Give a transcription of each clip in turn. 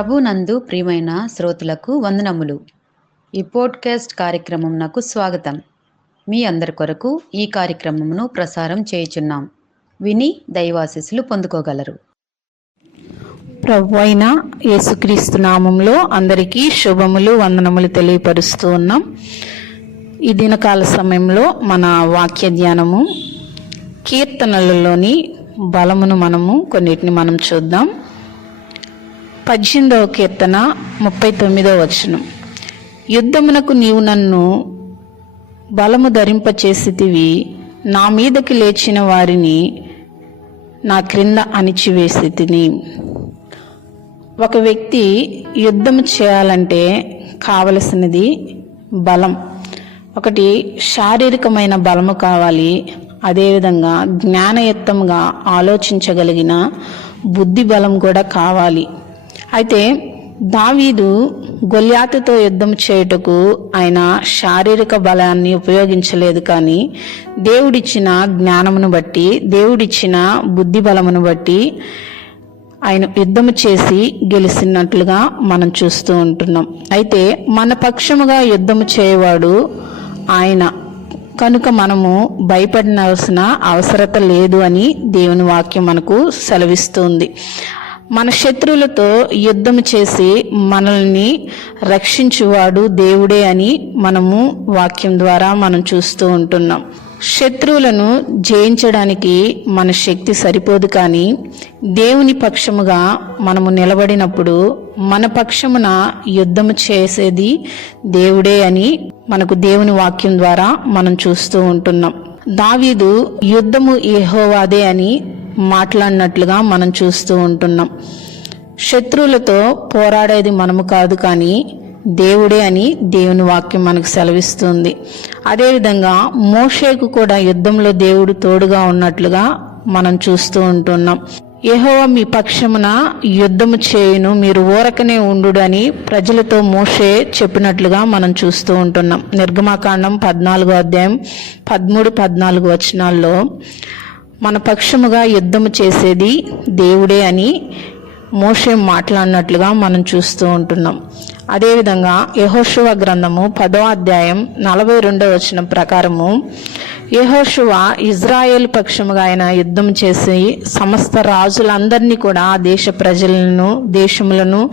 ప్రభునందు ప్రియమైన శ్రోతలకు వందనములు. ఈ పోడ్కాస్ట్ కార్యక్రమం నాకు స్వాగతం. మీ అందరి కొరకు ఈ కార్యక్రమమును ప్రసారం చేయుచున్నాం. విని దైవాశీస్సులు పొందుకోగలరు. ప్రభు అయిన యేసుక్రీస్తు నామంలో అందరికీ శుభములు వందనములు తెలియపరుస్తూ ఉన్నాం. ఈ దినకాల సమయంలో మన వాక్య ధ్యానము కీర్తనలలోని బలమును మనము కొన్నిటిని మనం చూద్దాం. పద్దెనిమిదవ కీర్తన ముప్పై తొమ్మిదవ వచనం. యుద్ధమునకు నీవు నన్ను బలము ధరింపచేసితివి నా మీదకి లేచిన వారిని నా క్రింద అణిచివేసి తిని ఒక వ్యక్తి యుద్ధం చేయాలంటే కావలసినది బలం. ఒకటి శారీరకమైన బలము కావాలి. అదేవిధంగా జ్ఞానయుక్తంగా ఆలోచించగలిగిన బుద్ధి బలం కూడా కావాలి. అయితే దావీదు గొల్యాతుతో యుద్ధం చేయుటకు ఆయన శారీరక బలాన్ని ఉపయోగించలేదు కానీ దేవుడిచ్చిన జ్ఞానమును బట్టి దేవుడిచ్చిన బుద్ధి బలమును బట్టి ఆయన యుద్ధము చేసి గెలిచినట్లుగా మనం చూస్తూ ఉంటున్నాం. అయితే మన పక్షముగా యుద్ధము చేయవాడు ఆయన. కనుక మనము భయపడినవలసిన అవసరత లేదు అని దేవుని వాక్యం మనకు సెలవిస్తుంది. మన శత్రువులతో యుద్ధం చేసి మనల్ని రక్షించువాడు దేవుడే అని మనము వాక్యం ద్వారా మనం చూస్తూ ఉంటున్నాం. శత్రువులను జయించడానికి మన శక్తి సరిపోదు కానీ దేవుని పక్షముగా మనము నిలబడినప్పుడు మన పక్షమున యుద్ధము చేసేది దేవుడే అని మనకు దేవుని వాక్యం ద్వారా మనం చూస్తూ ఉంటున్నాం. దావీదు యుద్ధము ఏహోవాదే అని మాట్లాడినట్లుగా మనం చూస్తూ ఉంటున్నాం. శత్రువులతో పోరాడేది మనము కాదు కానీ దేవుడే అని దేవుని వాక్యం మనకు సెలవిస్తుంది. అదేవిధంగా మోషేకు కూడా యుద్ధంలో దేవుడు తోడుగా ఉన్నట్లుగా మనం చూస్తూ ఉంటున్నాం. యెహోవా మీ పక్షమున యుద్ధము చేయును మీరు ఊరకనే ఉండు అని ప్రజలతో మోషే చెప్పినట్లుగా మనం చూస్తూ ఉంటున్నాం. నిర్గమాకాండం పద్నాలుగో అధ్యాయం పదమూడు పద్నాలుగు వచనాల్లో మన పక్షముగా యుద్ధము చేసేది దేవుడే అని మోషే మాట్లాడినట్లుగా మనం చూస్తూ ఉంటున్నాం. అదేవిధంగా యహోశువ గ్రంథము పదో అధ్యాయం నలభై రెండో వచనం ప్రకారము యహోశువ ఇజ్రాయేల్ పక్షముగా ఆయన యుద్ధం చేసి సమస్త రాజులందరినీ కూడా దేశ ప్రజలను దేశములను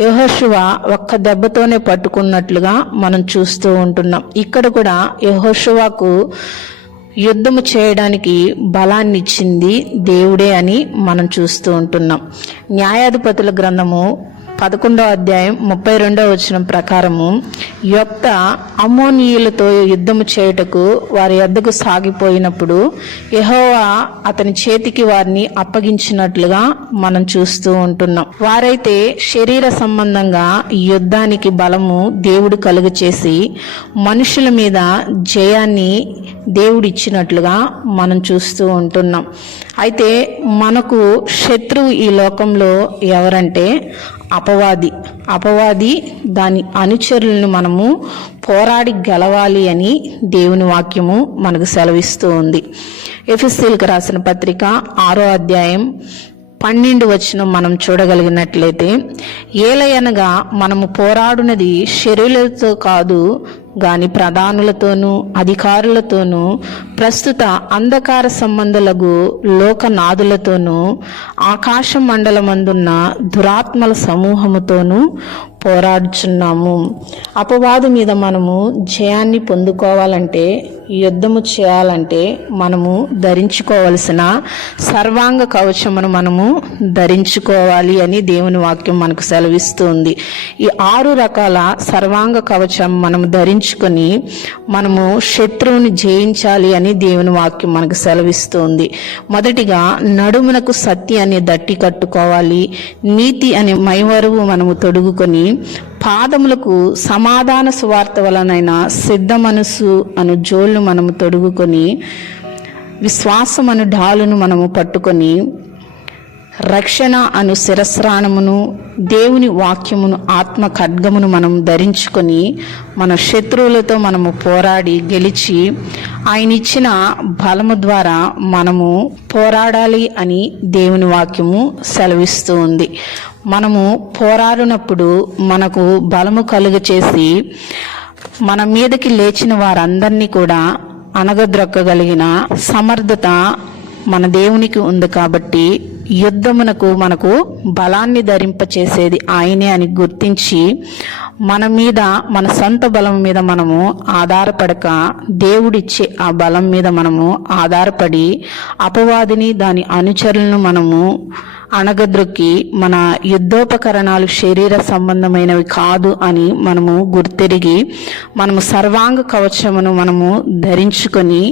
యహోశువ ఒక్క దెబ్బతోనే పట్టుకున్నట్లుగా మనం చూస్తూ ఉంటున్నాం. ఇక్కడ కూడా యహోశువకు యుద్ధము చేయడానికి బలాన్ని ఇచ్చింది దేవుడే అని మనం చూస్తూ ఉంటున్నాం. న్యాయాధిపతుల గ్రంథము పదకొండో అధ్యాయం ముప్పై రెండో వచనం ప్రకారము యొక్త అమోనీయులతో యుద్ధము చేయుటకు వారి ఎద్దకు సాగిపోయినప్పుడు యహోవా అతని చేతికి వారిని అప్పగించినట్లుగా మనం చూస్తూ ఉంటున్నాం. వారైతే శరీర సంబంధంగా యుద్ధానికి బలము దేవుడు కలుగు చేసి మనుషుల మీద జయాన్ని దేవుడిచ్చినట్లుగా మనం చూస్తూ ఉంటున్నాం. అయితే మనకు శత్రువు ఈ లోకంలో ఎవరంటే అపవాది. అపవాది దాని అనుచరులను మనము పోరాడి గెలవాలి అని దేవుని వాక్యము మనకు సెలవిస్తూ ఉంది ఎఫ్ఎస్సీలకు రాసిన పత్రిక ఆరో అధ్యాయం పన్నెండు వచ్చిన మనం చూడగలిగినట్లయితే ఏలయనగా మనము పోరాడునది శరీరులతో కాదు గాని ప్రధానులతోనూ అధికారులతోనూ ప్రస్తుత అంధకార సంబంధులకు లోకనాథులతోనూ ఆకాశ మండలమందున్న దురాత్మల సమూహముతోనూ పోరాడుచున్నాము. అపవాదు మీద మనము జయాన్ని పొందుకోవాలంటే యుద్ధము చేయాలంటే మనము ధరించుకోవలసిన సర్వాంగ కవచమును మనము ధరించుకోవాలి అని దేవుని వాక్యం మనకు సెలవిస్తుంది. ఈ ఆరు రకాల సర్వాంగ కవచం మనము ధరించుకొని మనము శత్రువుని జయించాలి అని దేవుని వాక్యం మనకు సెలవిస్తుంది. మొదటిగా నడుమునకు సత్య దట్టి కట్టుకోవాలి. నీతి అనే మైవరువు మనము తొడుగుకొని పాదములకు సమాధాన సువార్త వలనైన సిద్ధ మనసు అను జోళ్ళు మనము తొడుగుకొని విశ్వాసం అను ఢాలును మనము పట్టుకొని రక్షణ అను శిరస్రాణమును దేవుని వాక్యమును ఆత్మ ఖడ్గమును మనం ధరించుకొని మన శత్రువులతో మనము పోరాడి గెలిచి ఆయన ఇచ్చిన బలము ద్వారా మనము పోరాడాలి అని దేవుని వాక్యము సెలవిస్తూ ఉంది. మనము పోరాడినప్పుడు మనకు బలము కలుగు చేసి మన మీదకి లేచిన వారందరినీ కూడా అనగద్రొక్కగలిగిన సమర్థత మన దేవునికి ఉంది కాబట్టి యుద్ధమునకు మనకు బలాన్ని ధరింపచేసేది ఆయనే అని గుర్తించి మన మీద మన సొంత బలం మీద మనము ఆధారపడక దేవుడిచ్చే ఆ బలం మీద మనము ఆధారపడి అపవాదిని దాని అనుచరులను మనము అణగద్రొక్కి మన యుద్ధోపకరణాలు శరీర సంబంధమైనవి కాదు అని మనము గుర్తెరిగి మనము సర్వాంగ కవచమును మనము ధరించుకొని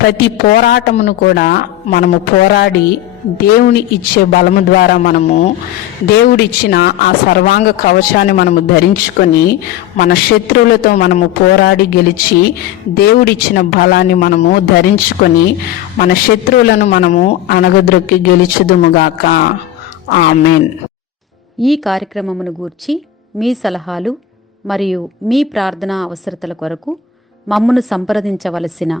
ప్రతి పోరాటమును కూడా మనము పోరాడి దేవుని ఇచ్చే బలము ద్వారా మనము దేవుడిచ్చిన ఆ సర్వాంగ కవచాన్ని మనము ధరించుకొని మన శత్రువులతో మనము పోరాడి గెలిచి దేవుడిచ్చిన బలాన్ని మనము ధరించుకొని మన శత్రువులను మనము అణగద్రొక్కి గెలిచుదుముగాక. ఆమెన్. ఈ కార్యక్రమమును గూర్చి మీ సలహాలు మరియు మీ ప్రార్థనా అవసరతల కొరకు మమ్మను సంప్రదించవలసిన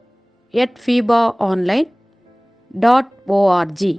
at FIBA online dot ORG